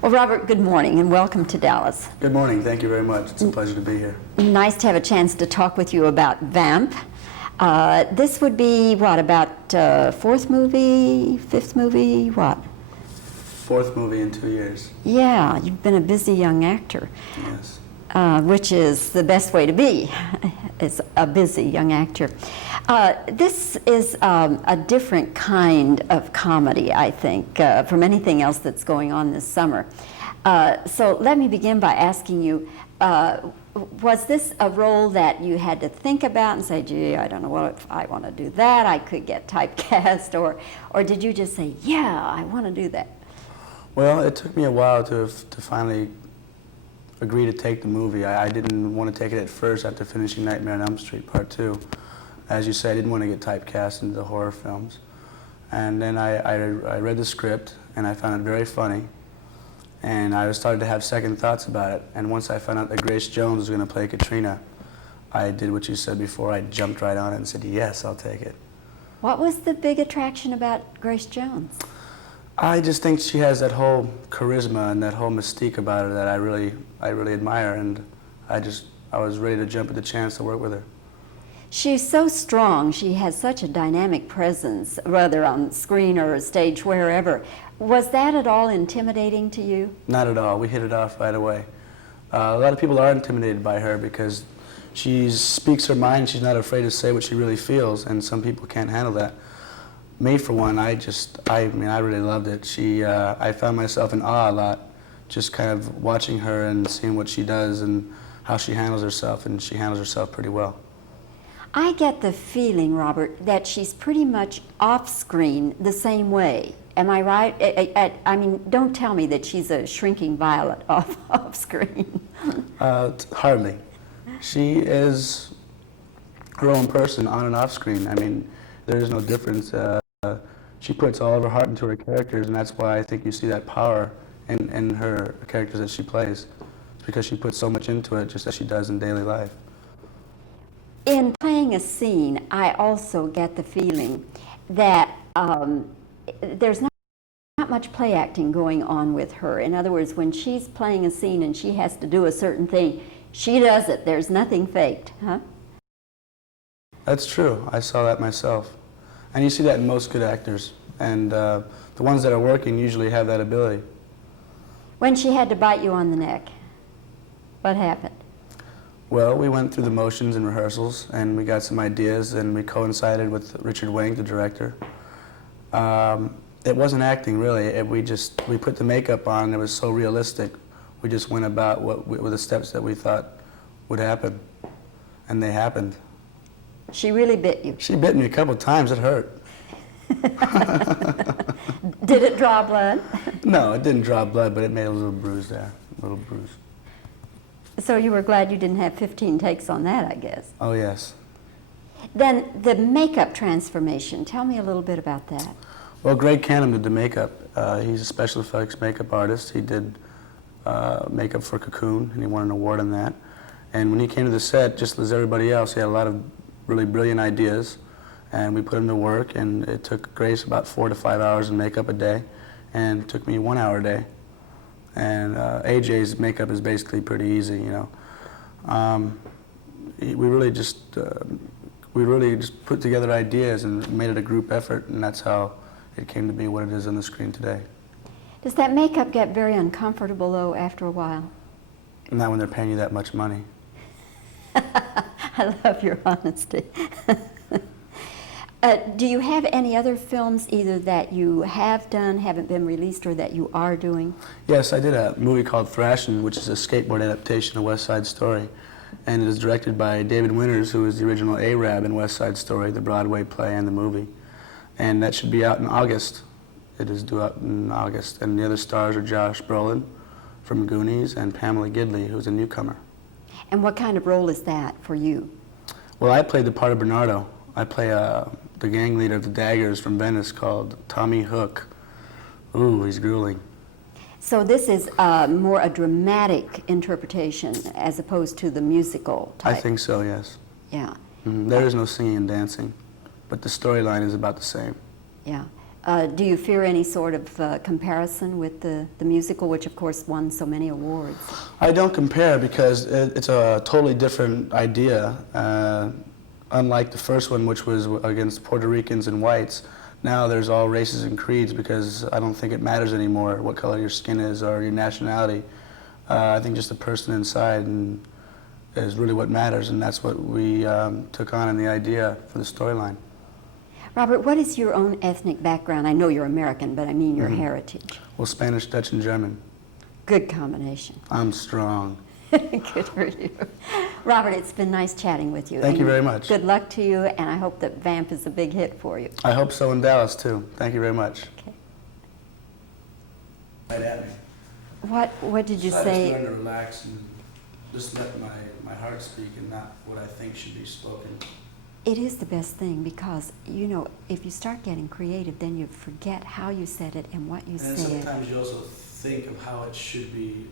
Well, Robert, good morning and welcome to Dallas. Good morning. Thank you very much. It's a pleasure to be here. Nice to have a chance to talk with you about Vamp. This would be, what, about fourth movie, fifth movie, what? Fourth movie in 2 years. Yeah, you've been a busy young actor. Yes. Which is the best way to be, is a busy young actor. This is a different kind of comedy, I think, from anything else that's going on this summer. So let me begin by asking you, was this a role that you had to think about and say, gee, I don't know what if I want to do that, I could get typecast, or did you just say, yeah, I want to do that? Well, it took me a while to finally agree to take the movie. I didn't want to take it at first after finishing Nightmare on Elm Street Part 2. As you say, I didn't want to get typecast into the horror films. And then I read the script, and I found it very funny. And I started to have second thoughts about it. And once I found out that Grace Jones was going to play Katrina, I did what you said before. I jumped right on it and said, yes, I'll take it. What was the big attraction about Grace Jones? I just think she has that whole charisma and that whole mystique about her that I really admire, and I was ready to jump at the chance to work with her. She's so strong. She has such a dynamic presence, whether on screen or stage, wherever. Was that at all intimidating to you? Not at all. We hit it off right away. A lot of people are intimidated by her because she speaks her mind. She's not afraid to say what she really feels, and some people can't handle that. Me, for one, I really loved it. I found myself in awe a lot, just kind of watching her and seeing what she does and how she handles herself, and she handles herself pretty well. I get the feeling, Robert, that she's pretty much off-screen the same way. Am I right? I mean, don't tell me that she's a shrinking violet off-screen. Hardly. She is her own person on and off-screen. I mean, there is no difference. She puts all of her heart into her characters, and that's why I think you see that power in her characters that she plays. It's because she puts so much into it, just as she does in daily life. In playing a scene, I also get the feeling that there's not much play acting going on with her. In other words, when she's playing a scene and she has to do a certain thing, she does it. There's nothing faked, huh? That's true. I saw that myself. And you see that in most good actors. And the ones that are working usually have that ability. When she had to bite you on the neck, what happened? Well, we went through the motions in rehearsals, and we got some ideas, and we coincided with Richard Wing, the director. It wasn't acting, really. We put the makeup on, and it was so realistic. We just went about what were the steps that we thought would happen, and they happened. She really bit you? She bit me a couple times. It hurt. Did it draw blood? No, it didn't draw blood, but it made a little bruise there, a little bruise. So you were glad you didn't have 15 takes on that, I guess. Oh, yes. Then the makeup transformation, tell me a little bit about that. Well, Greg Canham did the makeup. He's a special effects makeup artist. He did makeup for Cocoon, and he won an award on that. And when he came to the set, just as everybody else, he had a lot of really brilliant ideas, and we put him to work, and it took Grace about 4 to 5 hours in makeup a day, and it took me 1 hour a day. And AJ's makeup is basically pretty easy, you know. We really just put together ideas and made it a group effort, and that's how it came to be what it is on the screen today. Does that makeup get very uncomfortable, though, after a while? Not when they're paying you that much money. I love your honesty. Do you have any other films either that you have done, haven't been released, or that you are doing? Yes, I did a movie called Thrashin', which is a skateboard adaptation of West Side Story. And it is directed by David Winters, who is the original Arab in West Side Story, the Broadway play and the movie. And that should be out in August. It is due out in August. And the other stars are Josh Brolin from Goonies and Pamela Gidley, who's a newcomer. And what kind of role is that for you? Well, I played the part of Bernardo. I play the gang leader of the Daggers from Venice called Tommy Hook. Ooh, he's grueling. So this is more a dramatic interpretation as opposed to the musical type? I think so, yes. Yeah. There is no singing and dancing, but the storyline is about the same. Yeah. Do you fear any sort of comparison with the musical, which of course won so many awards? I don't compare because it's a totally different idea. Unlike the first one, which was against Puerto Ricans and whites, now there's all races and creeds because I don't think it matters anymore what color your skin is or your nationality. I think just the person inside is really what matters, and that's what we took on in the idea for the storyline. Robert, what is your own ethnic background? I know you're American, but I mean your heritage. Well, Spanish, Dutch, and German. Good combination. I'm strong. Good for you. Robert, it's been nice chatting with you. Thank you very much. Good luck to you, and I hope that Vamp is a big hit for you. I hope so in Dallas, too. Thank you very much. Okay. Right at me. What did you So I say? just learned to relax and just let my heart speak and not what I think should be spoken. It is the best thing because, you know, if you start getting creative, then you forget how you said it and what you And then said. sometimes you also think of how it should be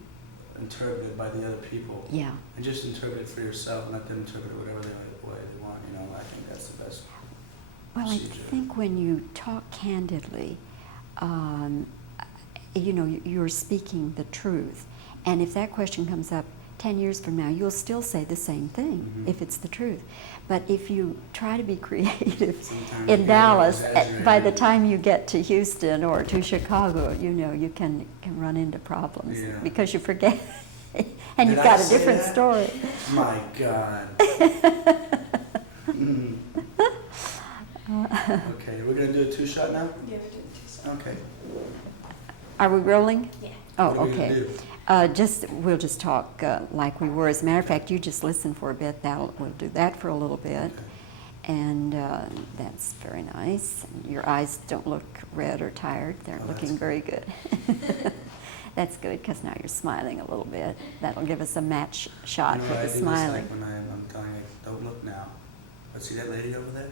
interpreted by the other people. Yeah. And just interpret it for yourself and let them interpret it whatever way they want. You know, I think that's the best Well, I procedure. think when you talk candidly, you know, you're speaking the truth. And if that question comes up 10 years from now, you'll still say the same thing if it's the truth. But if you try to be creative Sometimes in you Dallas, exaggerate by the it. time you get to Houston or to Chicago, you know, you can run into problems Yeah. because you forget. And Did you've I got a say different that? story. My God. Mm. Okay, we're gonna do a two-shot now? Yeah, we did two. Okay. Are we rolling? Yeah. Oh, What are we gonna okay. do? We'll just talk like we were. As a matter of fact, you just listen for a bit. We'll do that for a little bit. And that's very nice. Your eyes don't look red or tired. They're Oh, that's looking very good. That's good because now you're smiling a little bit. That'll give us a match shot You know for what I the do smiling. This, like when I'm telling you, don't look now. But see that lady over there?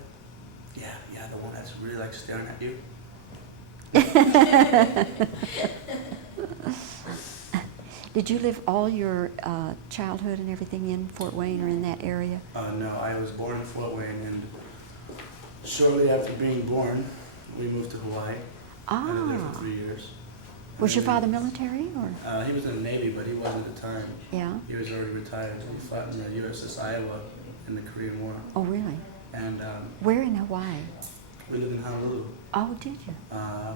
Yeah, the one that's really like staring at you. Did you live all your childhood and everything in Fort Wayne or in that area? No, I was born in Fort Wayne, and shortly after being born, we moved to Hawaii. I lived there Ah. for 3 years. Was your And then father military or? He was in the Navy, but he wasn't at the time. Yeah. He was already retired. He fought in the USS Iowa in the Korean War. Oh, really? And Where in Hawaii? we lived in Honolulu. Oh, did you?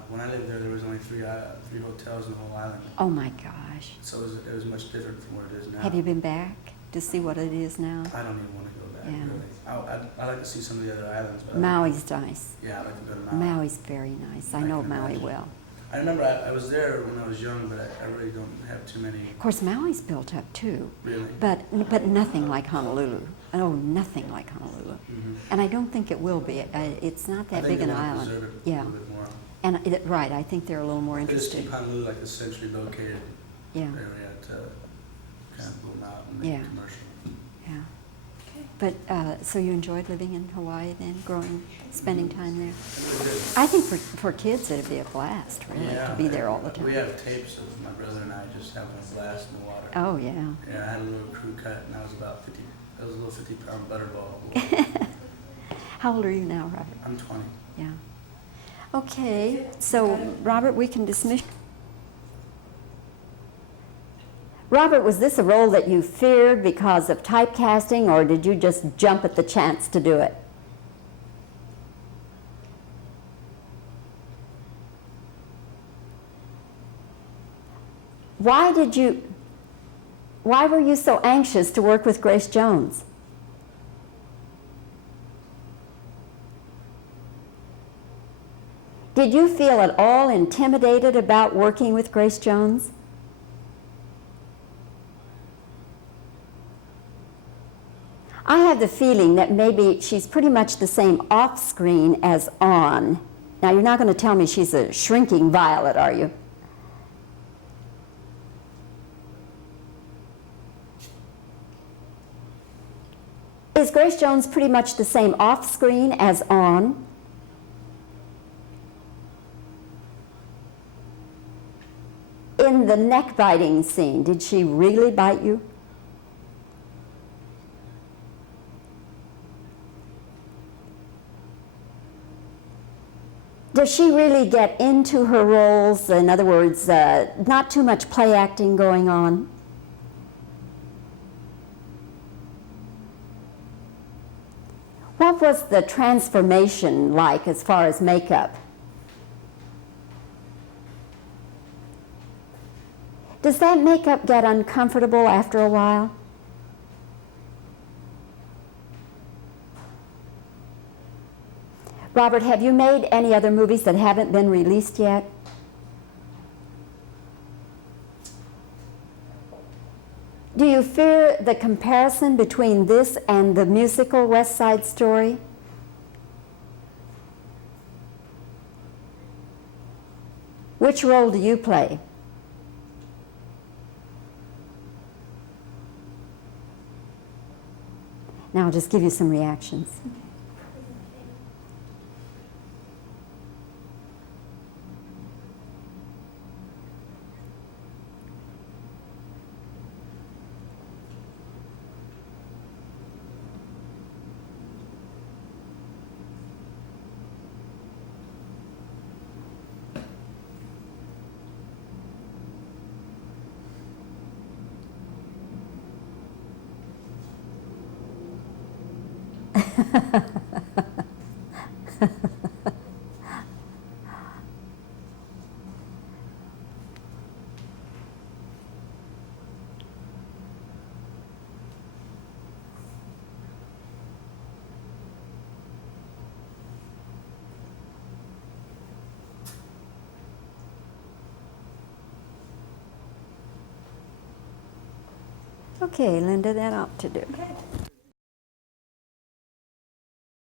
When I lived there was only three hotels in the whole island. Oh my gosh. So it was much different from what it is now. Have you been back to see what it is now? I don't even want to go back, Yeah. really. I'd like to see some of the other islands. But Maui's nice. Yeah, I'd like to go to Maui. Maui's very nice. I I know can Maui imagine. well. I remember I was there when I was young, but I really don't have too many, Of course, Maui's built up too, really. but nothing like Honolulu. Oh, nothing like Honolulu. Mhm. And I don't think it will be. It's not I that think big an they want to island. preserve it Yeah. a little bit more. And right, I think they're a little more They just interested. keep Honolulu like a centrally located Yeah, area to kind of boom out and make Yeah. it commercial. yeah. But so you enjoyed living in Hawaii then, spending time there? I really did. I think for kids it'd be a blast, really, Yeah, to be there all the time. We have tapes of my brother and I just having a blast in the water. Oh, yeah. Yeah, I had a little crew cut, and I was about 50. I was a little 50-pound butterball. How old are you now, Robert? I'm 20. Yeah. Okay, so Robert, we can dismiss. Robert, was this a role that you feared because of typecasting, or did you just jump at the chance to do it? Why were you so anxious to work with Grace Jones? Did you feel at all intimidated about working with Grace Jones? I have the feeling that maybe she's pretty much the same off screen as on. Now, you're not going to tell me she's a shrinking violet, are you? Is Grace Jones pretty much the same off screen as on? In the neck biting scene, did she really bite you? Does she really get into her roles? In other words, not too much play acting going on? What was the transformation like as far as makeup? Does that makeup get uncomfortable after a while? Robert, have you made any other movies that haven't been released yet? Do you fear the comparison between this and the musical West Side Story? Which role do you play? Now I'll just give you some reactions. Okay, Linda, that ought to do.